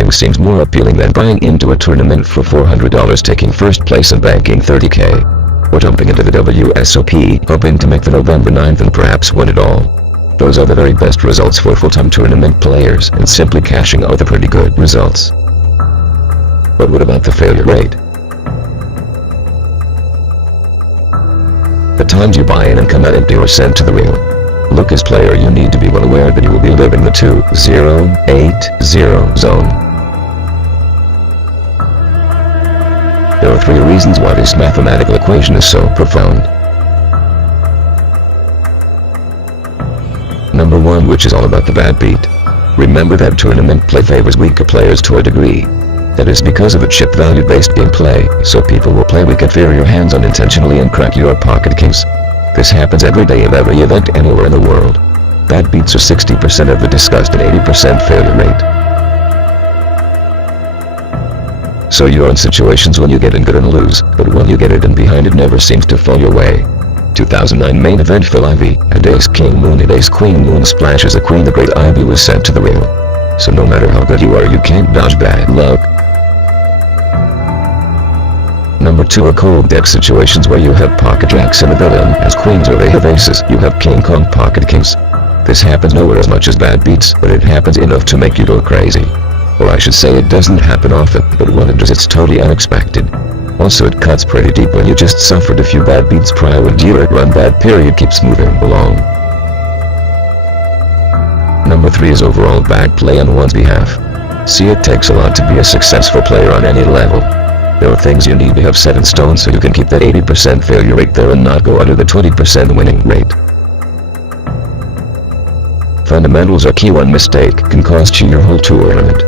nothing seems more appealing than buying into a tournament for $400, taking first place and banking $30K. Or jumping into the WSOP, hoping to make the November 9th and perhaps win it all. Those are the very best results for full-time tournament players, and simply cashing out the pretty good results. But what about the failure rate? The times you buy in and come out empty or sent to the real. Look, as player you need to be well aware that you will be living the 2080 zone. There are 3 reasons why this mathematical equation is so profound. Number 1, which is all about the bad beat. Remember that tournament play favors weaker players to a degree. That is because of the chip value based gameplay, so people will play weak inferior hands unintentionally and crack your pocket kings. This happens every day of every event anywhere in the world. Bad beats are 60% of the discussed and 80% failure rate. So you're in situations when you get in good and lose, but when you get it in behind it never seems to fall your way. 2009 main event Phil Ivey and Ace King Moon and Ace Queen Moon splashes a queen. The great Ivy was sent to the real. So no matter how good you are, you can't dodge bad luck. Number 2 are cold deck situations where you have pocket jacks and the villain has queens or they have aces. You have king kong pocket kings. This happens nowhere as much as bad beats, but it happens enough to make you go crazy. Or I should say it doesn't happen often, but when it does it's totally unexpected. Also it cuts pretty deep when you just suffered a few bad beats prior when dealer run bad period keeps moving along. Number 3 is overall bad play on one's behalf. See, it takes a lot to be a successful player on any level. There are things you need to have set in stone so you can keep that 80% failure rate there and not go under the 20% winning rate. Fundamentals are key. One mistake can cost you your whole tournament.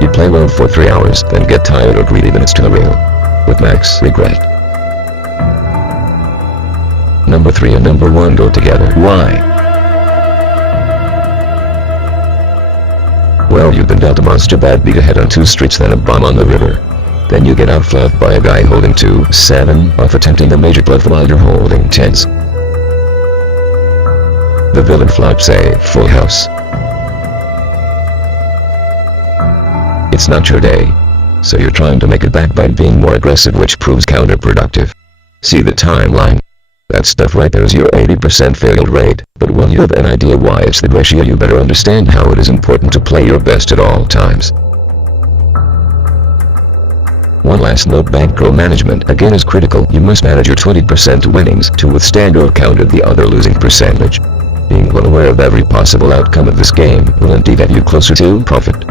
You play well for 3 hours, then get tired or greedy, then it's to the real, with max regret. Number 3 and number 1 go together. Why? Well, you've been dealt a monster bad beat ahead on 2 streets, then a bomb on the river. Then you get outflanked by a guy holding 2-7 off, attempting a major bluff while you're holding 10s. The villain flops a full house. It's not your day, so you're trying to make it back by being more aggressive, which proves counterproductive. See the timeline? That stuff right there is your 80% failure rate, but when you have an idea why it's the ratio, you better understand how it is important to play your best at all times. One last note, bankroll management again is critical. You must manage your 20% winnings to withstand or counter the other losing percentage. Being well aware of every possible outcome of this game will indeed have you closer to profit.